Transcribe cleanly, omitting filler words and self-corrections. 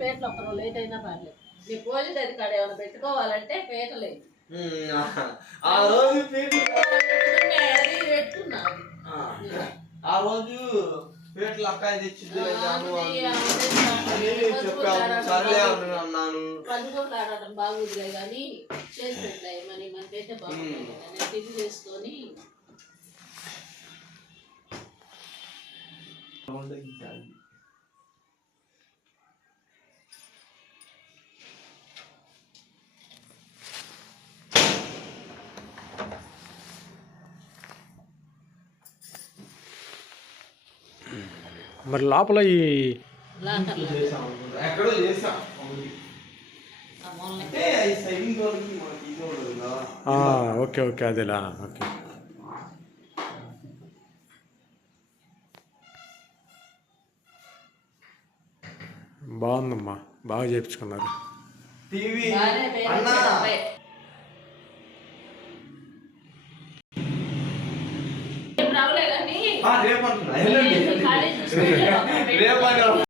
పేటలు ఒక్కరు లేట్ అయినా పర్లేదు. నీ పూజ గది కాడ ఏమైనా పెట్టుకోవాలంటే పేటలేదు. ఆ రోజు పెట్టుకున్నా. ఆ రోజు పేటలు అక్కాయ తెచ్చింది సర్లే అన్నాను. పండుగలు ఆడటం బాగుందిలే కానీ చేసి పెట్టాయి మరి మనకైతే బాగుంది. నేను తిరిగి చేసుకొని మరి లోపల ఈ ఎక్కడో చేసాం. ఓకే ఓకే అదేలా ఓకే. బాగుందమ్మా, బాగా చేయించుకున్నారు. టీవీ రావులే కానీ రేపు